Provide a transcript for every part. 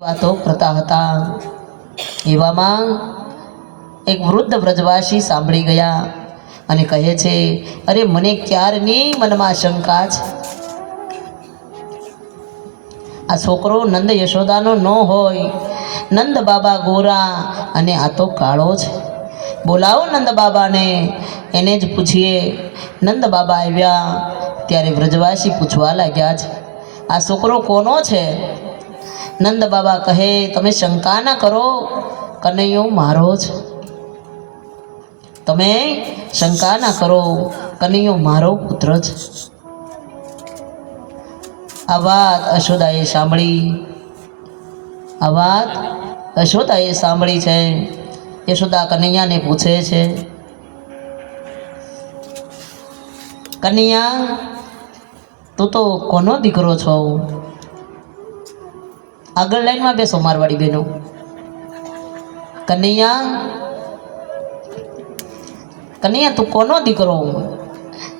વાતો કરતા હતા. એવામાં એક વૃદ્ધ વ્રજવાસી સાંભળી ગયા અને કહે છે, અરે, મને ક્યારની મનમાં શંકા છે? આ છોકરો નંદ યશોદાનો ન હોય. નંદ બાબા ગોરા અને આ તો કાળો છે. બોલાવો નંદ બાબાને. એને જ પૂછીએ, નંદ બાબા આવ્યા? ત્યારે વ્રજવાસી પૂછવા લાગ્યા છે, આ છોકરો કોનો છે? નંદ બાબા કહે, તમે શંકા ના કરો, કનૈયો મારો છે. તમે શંકા ના કરો, કનૈયો મારો પુત્ર છે. આ વાત અશોદાએ સાંભળી. આ વાત અશોદાએ સાંભળી છે. યશોદા કનૈયાને પૂછે છે, કનૈયા, તું તો કોનો દીકરો છો? આગળ લાઈનમાં બેસો મારવાડી બેનો. કનૈયા કનૈયા, તું કોનો દીકરો?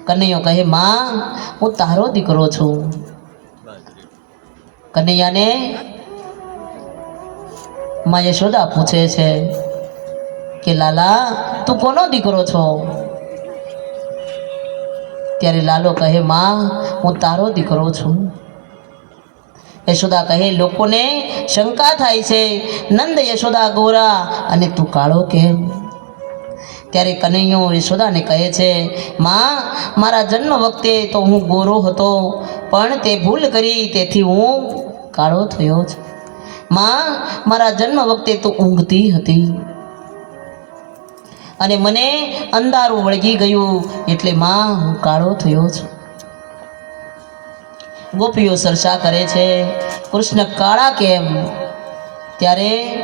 કનૈયો કહે, માં, હું તારો દીકરો છું. કનૈયાને માં યશોદા પૂછે છે કે, લાલા, તું કોનો દીકરો છો? ત્યારે લાલો કહે, માં, હું તારો દીકરો છું. યશોદા કહે, લોકોને શંકા થાય છે. નંદ યશોદા ગોરા અને તું કાળો કેમ? ત્યારે કનૈયો યશોદાને કહે છે, માં, મારા જન્મ વખતે તો હું ગોરો હતો, પણ તે ભૂલ કરી, તેથી હું કાળો થયો છું માં, મારા જન્મ વખતે તો ઊંઘતી હતી અને મને અંધારું વળગી ગયું, એટલે માં, હું કાળો થયો છું ગોપીઓ સરસા કરે છે. કૃષ્ણ કાળા કેમ? ત્યારે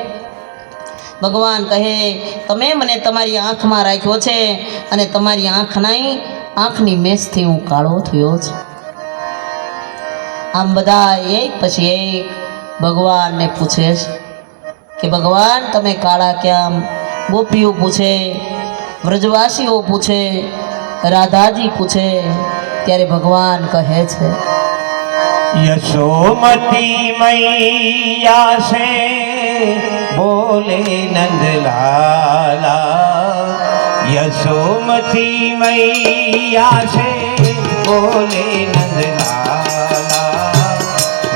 ભગવાન કહે, તમે મને તમારી આંખમાં રાખ્યો છે અને તમારી આંખના આંખની મેસથી હું કાળો થયો છું. આમ બધા એક પછી એક ભગવાનને પૂછે છે કે, ભગવાન, તમે કાળા કેમ ગોપીઓ પૂછે, વ્રજવાસીઓ પૂછે, રાધાજી પૂછે. ત્યારે ભગવાન કહે છે यशोमती मैया से बोले नंदलाला यशोमती मैया से बोले नंदलाला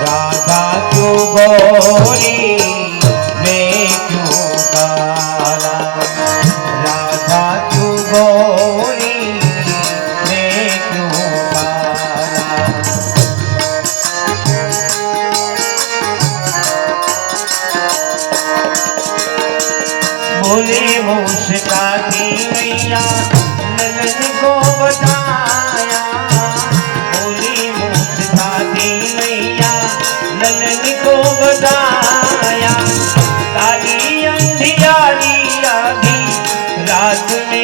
राधा क्यों गोरी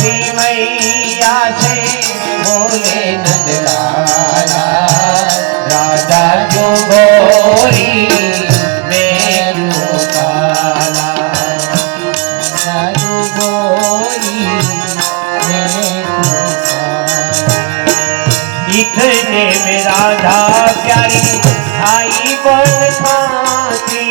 यशोमती मैया से बोले नंदलाला राधा जो गोरी मैं क्यों काला राधा जो गोरी मैं क्यों काला दिखने में राधा प्यारी आई बन खाती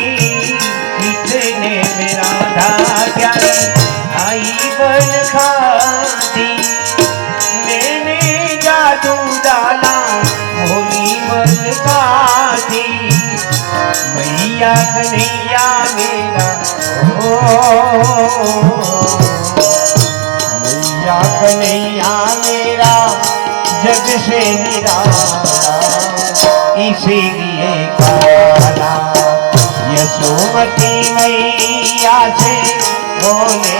डाला भोली मल का मैया कन्हैया मेरा हो मैया कन्हैया मेरा, जग से निरा इसीलिए काला। यशोमती मैया से बोले